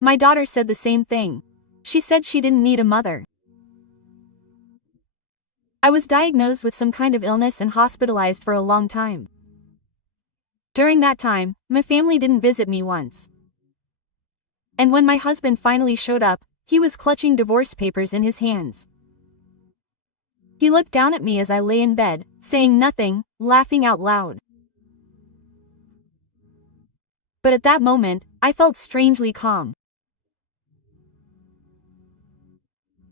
My daughter said the same thing. She said she didn't need a mother. I was diagnosed with some kind of illness and hospitalized for a long time. During that time, my family didn't visit me once. And when my husband finally showed up, he was clutching divorce papers in his hands. He looked down at me as I lay in bed, saying nothing, laughing out loud. But at that moment, I felt strangely calm.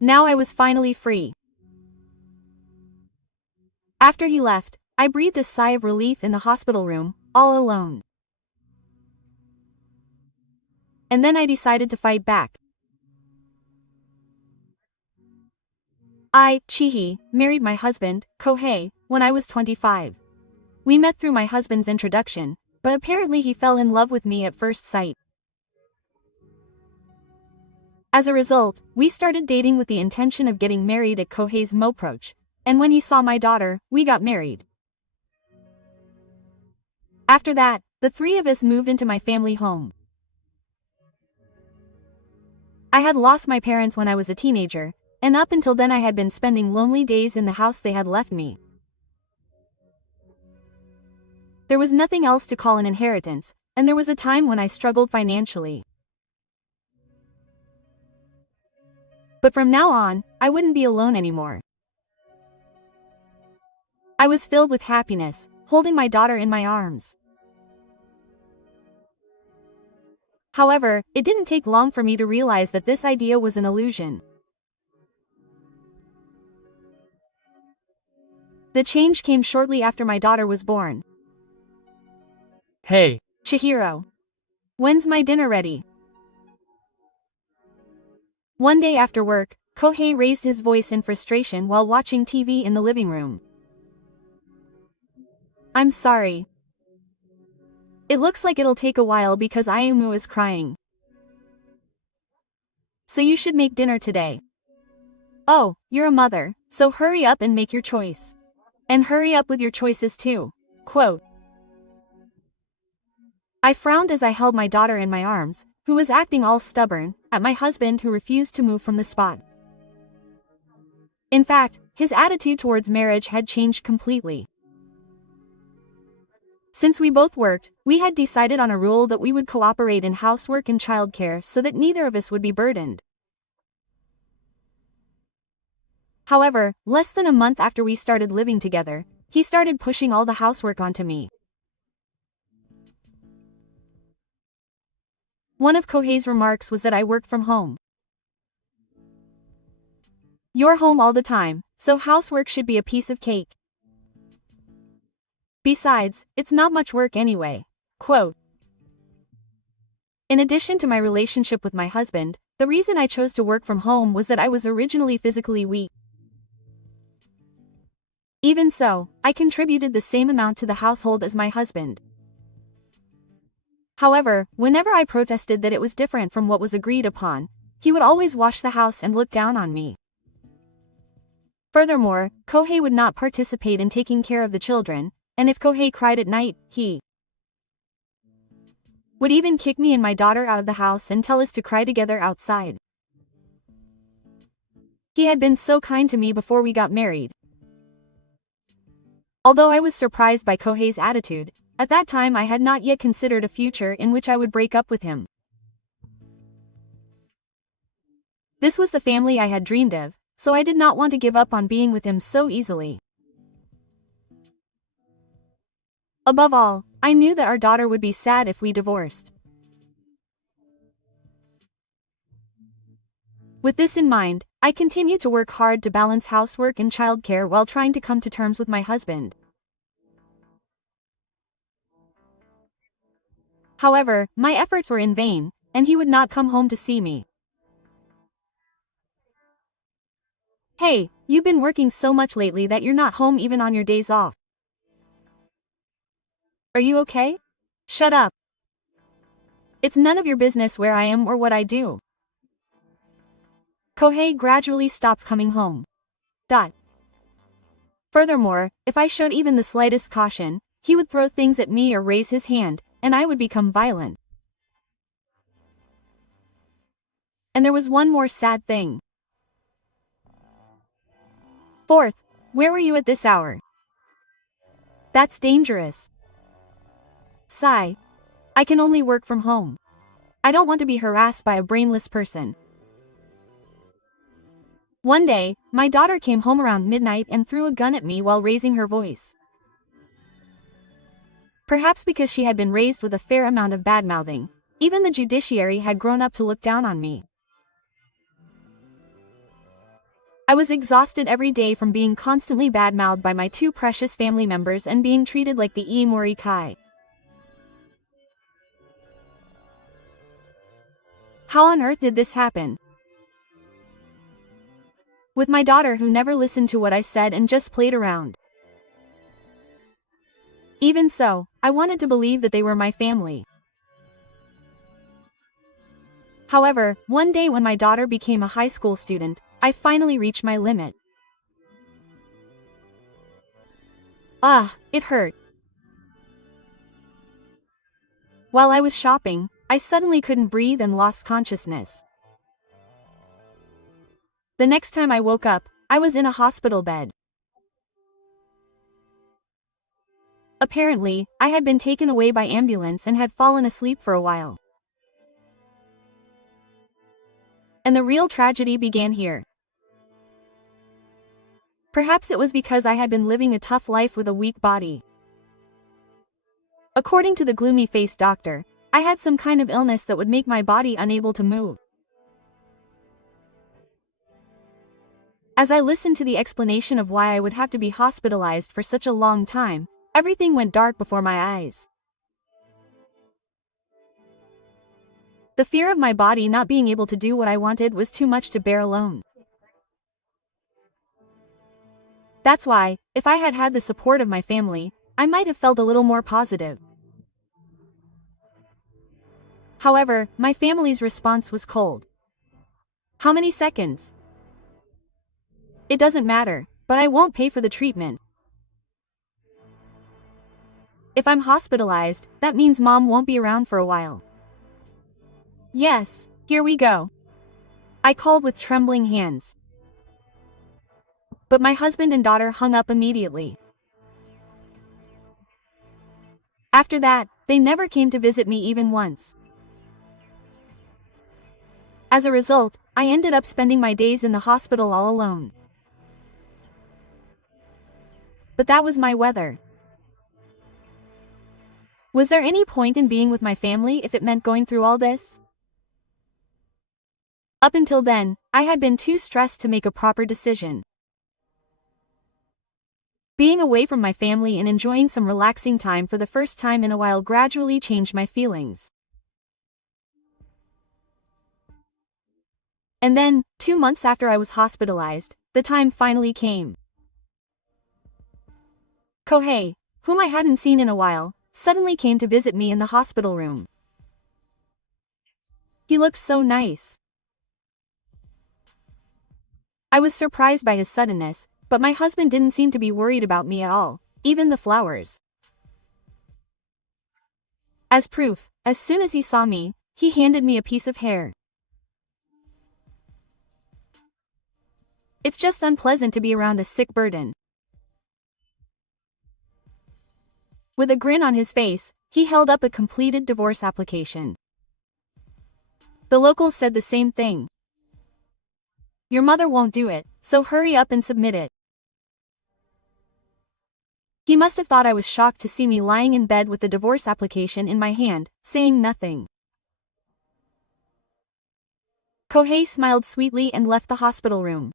Now I was finally free. After he left, I breathed a sigh of relief in the hospital room, all alone. And then I decided to fight back. I, Chihi, married my husband, Kohei, when I was 25. We met through my husband's introduction, but apparently he fell in love with me at first sight. As a result, we started dating with the intention of getting married at Kohei's moproch, and when he saw my daughter, we got married. After that, the three of us moved into my family home. I had lost my parents when I was a teenager, and up until then I had been spending lonely days in the house they had left me. There was nothing else to call an inheritance, and there was a time when I struggled financially. But from now on, I wouldn't be alone anymore. I was filled with happiness, holding my daughter in my arms. However, it didn't take long for me to realize that this idea was an illusion. The change came shortly after my daughter was born. Hey, Chihiro. When's my dinner ready? One day after work, Kohei raised his voice in frustration while watching TV in the living room. I'm sorry. It looks like it'll take a while because Ayumu is crying. So you should make dinner today. Oh, you're a mother, so hurry up and make your choice. And hurry up with your choices too. Quote. I frowned as I held my daughter in my arms, who was acting all stubborn, at my husband who refused to move from the spot. In fact, his attitude towards marriage had changed completely. Since we both worked, we had decided on a rule that we would cooperate in housework and childcare so that neither of us would be burdened. However, less than a month after we started living together, he started pushing all the housework onto me. One of Kohei's remarks was that I worked from home. You're home all the time, so housework should be a piece of cake. Besides, it's not much work anyway. Quote. In addition to my relationship with my husband, the reason I chose to work from home was that I was originally physically weak. Even so, I contributed the same amount to the household as my husband. However, whenever I protested that it was different from what was agreed upon, he would always wash the house and look down on me. Furthermore, Kohei would not participate in taking care of the children, and if Kohei cried at night, he would even kick me and my daughter out of the house and tell us to cry together outside. He had been so kind to me before we got married. Although I was surprised by Kohei's attitude, at that time I had not yet considered a future in which I would break up with him. This was the family I had dreamed of, so I did not want to give up on being with him so easily. Above all, I knew that our daughter would be sad if we divorced. With this in mind, I continued to work hard to balance housework and childcare while trying to come to terms with my husband. However, my efforts were in vain, and he would not come home to see me. Hey, you've been working so much lately that you're not home even on your days off. Are you okay? Shut up. It's none of your business where I am or what I do. Kohei gradually stopped coming home. Furthermore, if I showed even the slightest caution, he would throw things at me or raise his hand, and I would become violent. And there was one more sad thing. Fourth, where were you at this hour? That's dangerous. Sigh. I can only work from home. I don't want to be harassed by a brainless person. One day, my daughter came home around midnight and threw a gun at me while raising her voice. Perhaps because she had been raised with a fair amount of bad-mouthing, even the judiciary had grown up to look down on me. I was exhausted every day from being constantly bad-mouthed by my two precious family members and being treated like the Iimori Kai. How on earth did this happen? With my daughter who never listened to what I said and just played around. Even so, I wanted to believe that they were my family. However, one day when my daughter became a high school student, I finally reached my limit. It hurt. While I was shopping, I suddenly couldn't breathe and lost consciousness. The next time I woke up, I was in a hospital bed. Apparently, I had been taken away by ambulance and had fallen asleep for a while. And the real tragedy began here. Perhaps it was because I had been living a tough life with a weak body. According to the gloomy-faced doctor, I had some kind of illness that would make my body unable to move. As I listened to the explanation of why I would have to be hospitalized for such a long time, everything went dark before my eyes. The fear of my body not being able to do what I wanted was too much to bear alone. That's why, if I had had the support of my family, I might have felt a little more positive. However, my family's response was cold. How many seconds? It doesn't matter, but I won't pay for the treatment. If I'm hospitalized, that means Mom won't be around for a while. Yes, here we go. I called with trembling hands. But my husband and daughter hung up immediately. After that, they never came to visit me even once. As a result, I ended up spending my days in the hospital all alone. But that was my weather. Was there any point in being with my family if it meant going through all this? Up until then, I had been too stressed to make a proper decision. Being away from my family and enjoying some relaxing time for the first time in a while gradually changed my feelings. And then, 2 months after I was hospitalized, the time finally came. Kohei, whom I hadn't seen in a while, suddenly came to visit me in the hospital room. He looked so nice. I was surprised by his suddenness, but my husband didn't seem to be worried about me at all, even the flowers. As proof, as soon as he saw me, he handed me a piece of hair. It's just unpleasant to be around a sick burden. With a grin on his face, he held up a completed divorce application. The locals said the same thing. Your mother won't do it, so hurry up and submit it. He must have thought I was shocked to see me lying in bed with the divorce application in my hand, saying nothing. Kohei smiled sweetly and left the hospital room.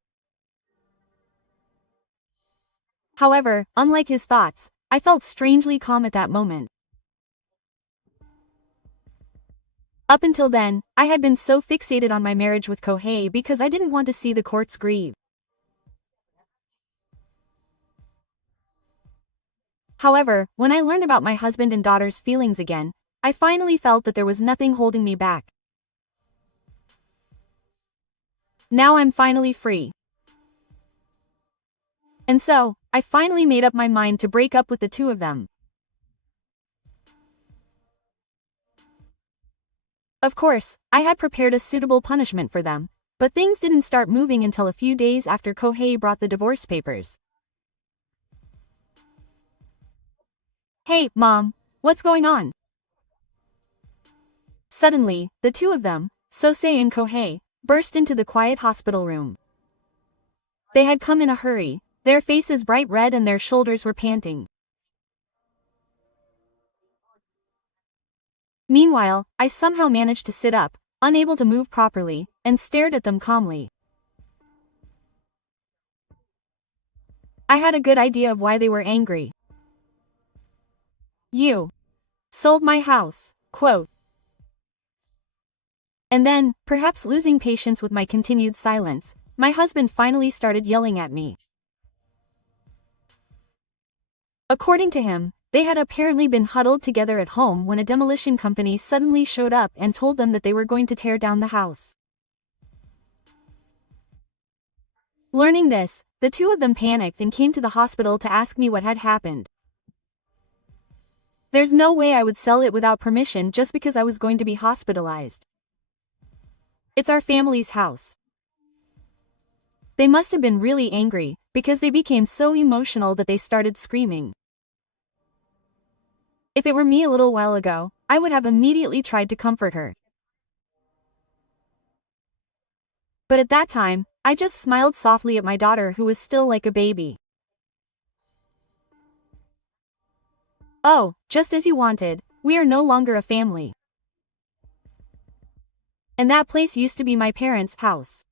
However, unlike his thoughts, I felt strangely calm at that moment. Up until then, I had been so fixated on my marriage with Kohei because I didn't want to see the courts grieve. However, when I learned about my husband and daughter's feelings again, I finally felt that there was nothing holding me back. Now I'm finally free. And so, I finally made up my mind to break up with the two of them. Of course, I had prepared a suitable punishment for them, but things didn't start moving until a few days after Kohei brought the divorce papers. "Hey, Mom, what's going on?" Suddenly, the two of them, Sosei and Kohei, burst into the quiet hospital room. They had come in a hurry, their faces bright red and their shoulders were panting. Meanwhile, I somehow managed to sit up, unable to move properly, and stared at them calmly. I had a good idea of why they were angry. "You sold my house," quote. And then, perhaps losing patience with my continued silence, my husband finally started yelling at me. According to him, they had apparently been huddled together at home when a demolition company suddenly showed up and told them that they were going to tear down the house. Learning this, the two of them panicked and came to the hospital to ask me what had happened. There's no way I would sell it without permission just because I was going to be hospitalized. It's our family's house. They must have been really angry, because they became so emotional that they started screaming. If it were me a little while ago, I would have immediately tried to comfort her. But at that time, I just smiled softly at my daughter who was still like a baby. "Oh, just as you wanted, we are no longer a family. And that place used to be my parents' house.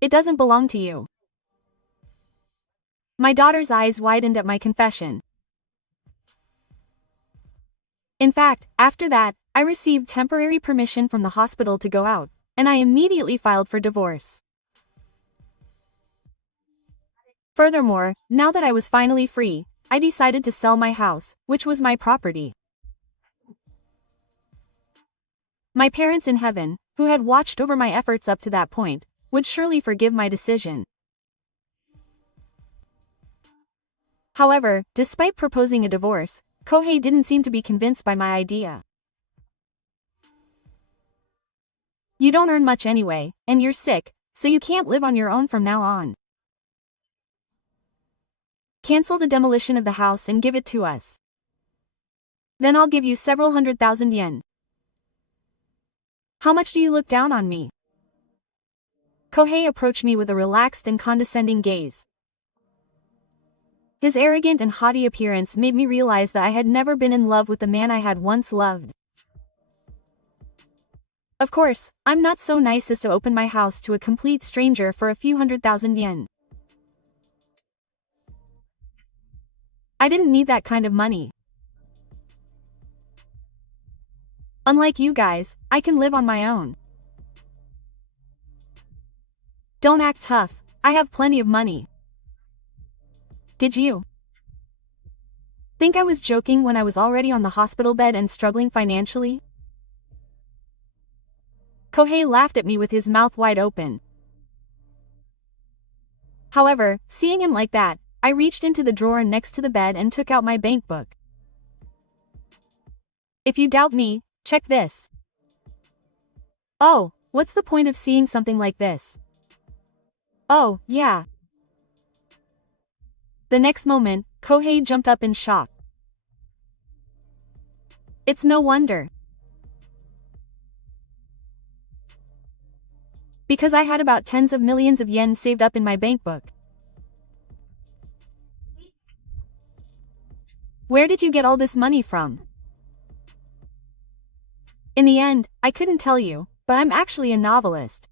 It doesn't belong to you." My daughter's eyes widened at my confession. In fact, after that, I received temporary permission from the hospital to go out, and I immediately filed for divorce. Furthermore, now that I was finally free, I decided to sell my house, which was my property. My parents in heaven, who had watched over my efforts up to that point, would surely forgive my decision. However, despite proposing a divorce, Kohei didn't seem to be convinced by my idea. "You don't earn much anyway, and you're sick, so you can't live on your own from now on. Cancel the demolition of the house and give it to us. Then I'll give you several 100,000 yen. How much do you look down on me?" Kohei approached me with a relaxed and condescending gaze. His arrogant and haughty appearance made me realize that I had never been in love with the man I had once loved. Of course, I'm not so nice as to open my house to a complete stranger for a few 100,000 yen. I didn't need that kind of money. Unlike you guys, I can live on my own. Don't act tough, I have plenty of money. Did you think I was joking when I was already on the hospital bed and struggling financially? Kohei laughed at me with his mouth wide open. However, seeing him like that, I reached into the drawer next to the bed and took out my bank book. "If you doubt me, check this." "Oh, what's the point of seeing something like this?" "Oh, yeah." The next moment, Kohei jumped up in shock. It's no wonder. Because I had about tens of millions of yen saved up in my bank book. "Where did you get all this money from?" In the end, I couldn't tell you, but I'm actually a novelist.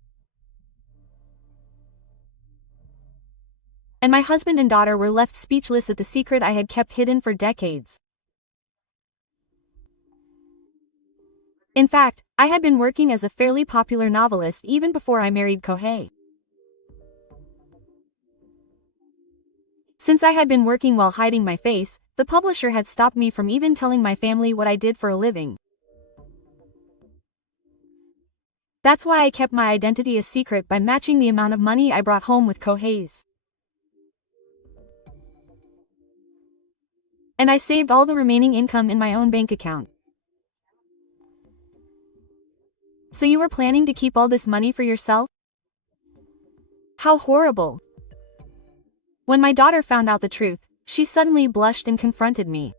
And my husband and daughter were left speechless at the secret I had kept hidden for decades. In fact, I had been working as a fairly popular novelist even before I married Kohei. Since I had been working while hiding my face, the publisher had stopped me from even telling my family what I did for a living. That's why I kept my identity a secret by matching the amount of money I brought home with Kohei's. And I saved all the remaining income in my own bank account. So you were planning to keep all this money for yourself? How horrible. When my daughter found out the truth, she suddenly blushed and confronted me.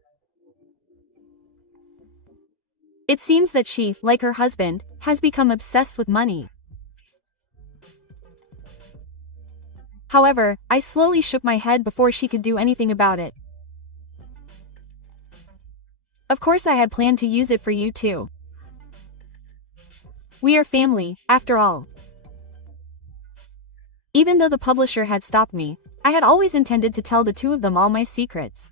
It seems that she, like her husband, has become obsessed with money. However, I slowly shook my head before she could do anything about it. Of course I had planned to use it for you too. We are family, after all. Even though the publisher had stopped me, I had always intended to tell the two of them all my secrets.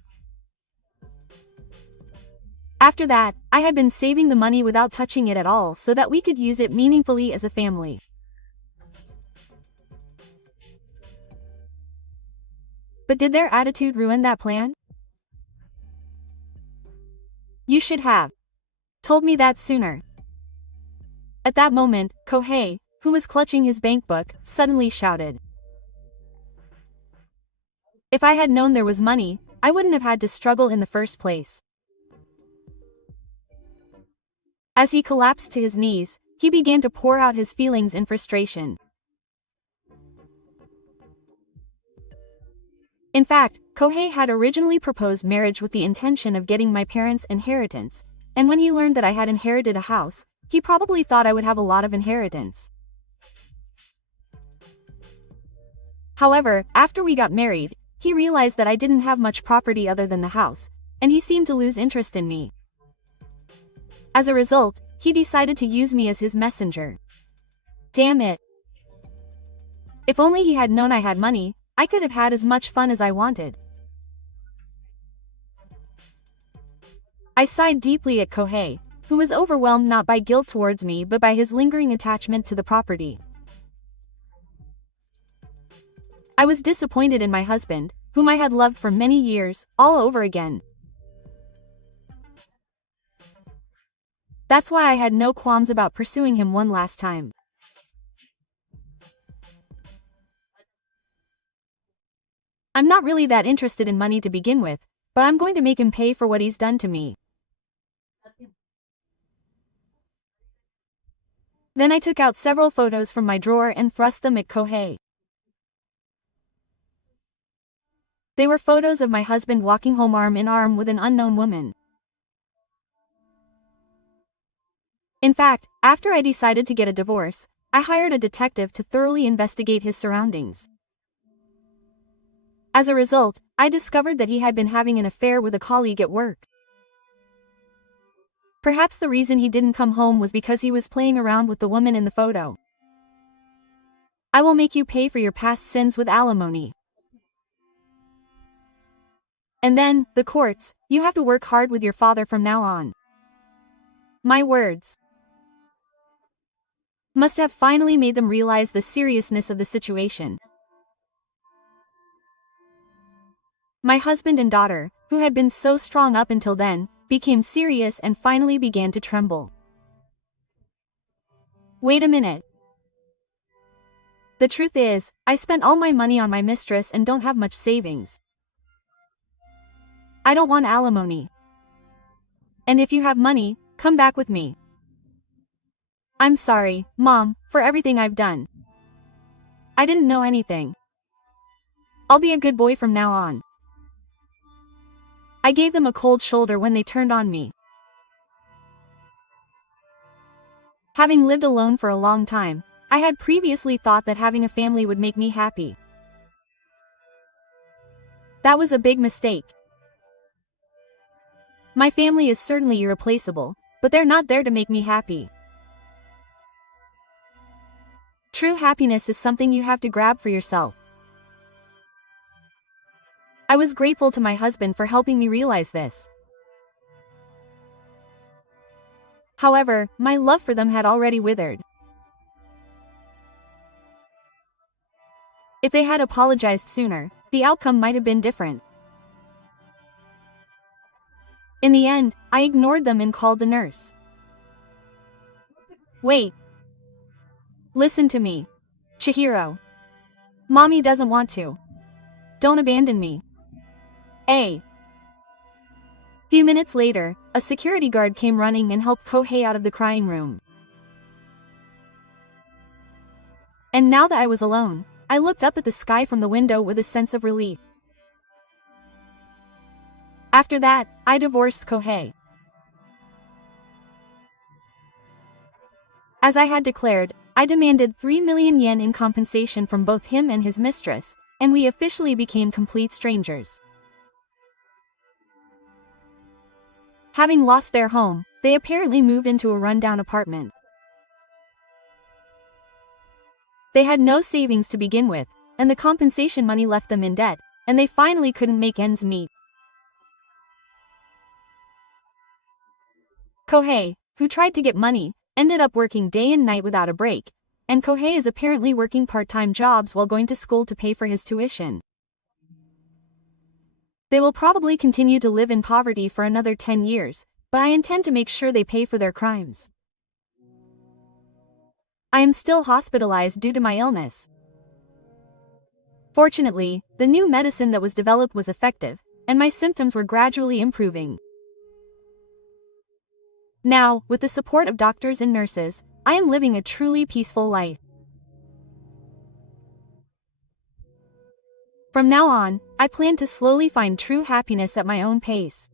After that, I had been saving the money without touching it at all so that we could use it meaningfully as a family. But did their attitude ruin that plan? You should have told me that sooner. At that moment, Kohei, who was clutching his bank book, suddenly shouted. If I had known there was money, I wouldn't have had to struggle in the first place. As he collapsed to his knees, he began to pour out his feelings in frustration. In fact, Kohei had originally proposed marriage with the intention of getting my parents' inheritance, and when he learned that I had inherited a house, he probably thought I would have a lot of inheritance. However, after we got married, he realized that I didn't have much property other than the house, and he seemed to lose interest in me. As a result, he decided to use me as his messenger. Damn it. If only he had known I had money, I could have had as much fun as I wanted. I sighed deeply at Kohei, who was overwhelmed not by guilt towards me but by his lingering attachment to the property. I was disappointed in my husband, whom I had loved for many years, all over again. That's why I had no qualms about pursuing him one last time. I'm not really that interested in money to begin with, but I'm going to make him pay for what he's done to me. Then I took out several photos from my drawer and thrust them at Kohei. They were photos of my husband walking home arm in arm with an unknown woman. In fact, after I decided to get a divorce, I hired a detective to thoroughly investigate his surroundings. As a result, I discovered that he had been having an affair with a colleague at work. Perhaps the reason he didn't come home was because he was playing around with the woman in the photo. I will make you pay for your past sins with alimony. And then, the courts, you have to work hard with your father from now on. My words must have finally made them realize the seriousness of the situation. My husband and daughter, who had been so strong up until then, became serious and finally began to tremble. Wait a minute. The truth is, I spent all my money on my mistress and don't have much savings. I don't want alimony. And if you have money, come back with me. I'm sorry, Mom, for everything I've done. I didn't know anything. I'll be a good boy from now on. I gave them a cold shoulder when they turned on me. Having lived alone for a long time, I had previously thought that having a family would make me happy. That was a big mistake. My family is certainly irreplaceable, but they're not there to make me happy. True happiness is something you have to grab for yourself. I was grateful to my husband for helping me realize this. However, my love for them had already withered. If they had apologized sooner, the outcome might have been different. In the end, I ignored them and called the nurse. Wait. Listen to me. Chihiro. Mommy doesn't want to. Don't abandon me. A few minutes later, a security guard came running and helped Kohei out of the crying room. And now that I was alone, I looked up at the sky from the window with a sense of relief. After that, I divorced Kohei. As I had declared, I demanded 3 million yen in compensation from both him and his mistress, and we officially became complete strangers. Having lost their home, they apparently moved into a rundown apartment. They had no savings to begin with, and the compensation money left them in debt, and they finally couldn't make ends meet. Kohei, who tried to get money, ended up working day and night without a break, and Kohei is apparently working part-time jobs while going to school to pay for his tuition. They will probably continue to live in poverty for another 10 years, but I intend to make sure they pay for their crimes. I am still hospitalized due to my illness. Fortunately, the new medicine that was developed was effective, and my symptoms were gradually improving. Now, with the support of doctors and nurses, I am living a truly peaceful life. From now on, I plan to slowly find true happiness at my own pace.